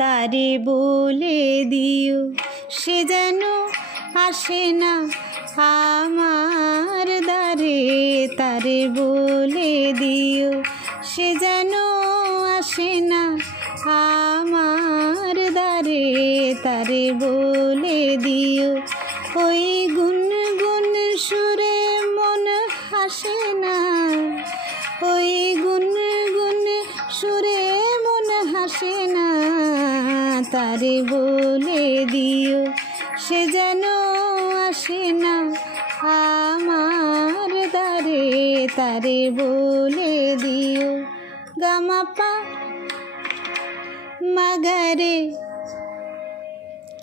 তারে বলে দিও সে যেন আসে না আমার দ্বারে। তারে বলে দিও সে যেন আসে না আমার দ্বারে। তারে বলে দিও ওই গুনগুন সুরে মন হাসে না, ওই গুনগুন সুরে মন হাসে না। তারে বলে দিও সে যেন আসে না আমার দ্বারে। তারে বলে দিও গামাপা মাগারে।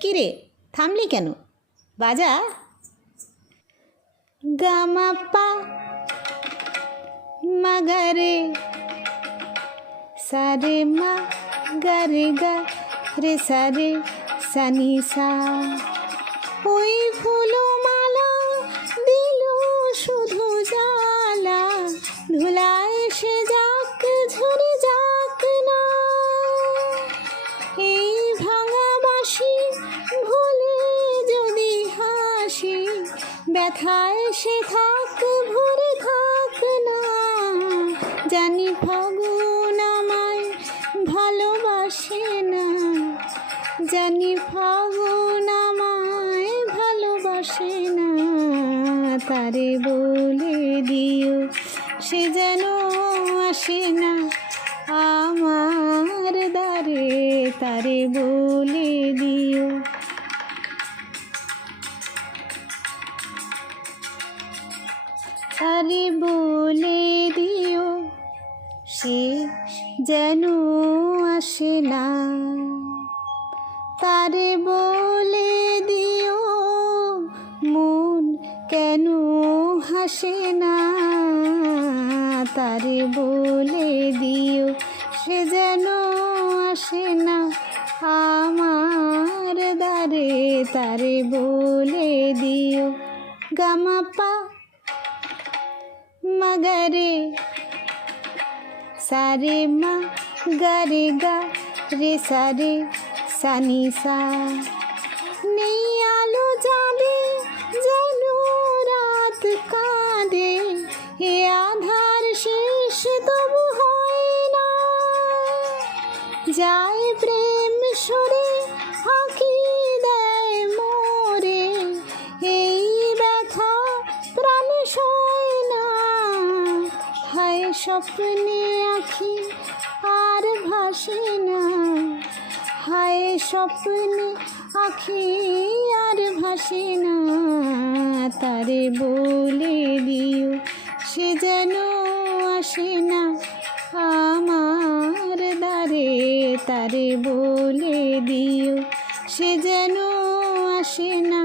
কিরে থামলি কেন? বাজা। গামাপা মাগারে সারে মা গারে গা রে সারে সানি সা। ওই ফুলো মালা দিল শুধু জ্বালা, ধুলায় সে যাক ঝরে যাক না। এই ভাঙা বাঁশি ভুলে যদি হাসি, ব্যথায় সে থাক ভরে থাক না। জানি ফাগুন আমায় ভালোবাসে না, জানি ফাগুন আমায় ভালোবাসে না। তারে বলে দিও সে যেন আসে না আমার দ্বারে। তারে বলে দিও। তারে বলে দিও সে যেন আসে না। তারে বলে দিও মন কেন হাসে না। তারে বলে দিও সে যেন আসে না আমার দ্বারে। তারে বলে দিও গামাপা মাগারে সারে মা গারে গা রে সারে সানি সা। নেই আলো জ্বালে যেন রাত কাঁদে, এ আধার শেষ তবু হয় না। যায় প্রেম সরে আঁকি দেয় মোরে, এই ব্যথা প্রাণে সয় না। হায় স্বপ্নে আঁখি আর ভাসে না, হায় স্বপ্নে আঁখি আর ভাসে না। তারে বলে দিও সে যেন আসে না আমার দ্বারে। তারে বলে দিও সে যেন আসে না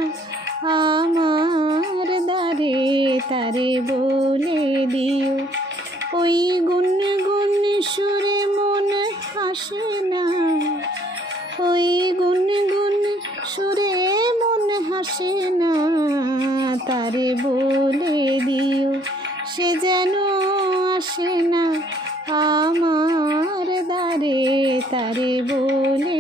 আমার দ্বারে। তারে বলে দিও ওই গুনগুন সুরে মন হাসে না, ওই গুনগুন সুরে মন হাসে না। তারে বলে দিও সে যেন আসে না আমার দ্বারে। তারে বলে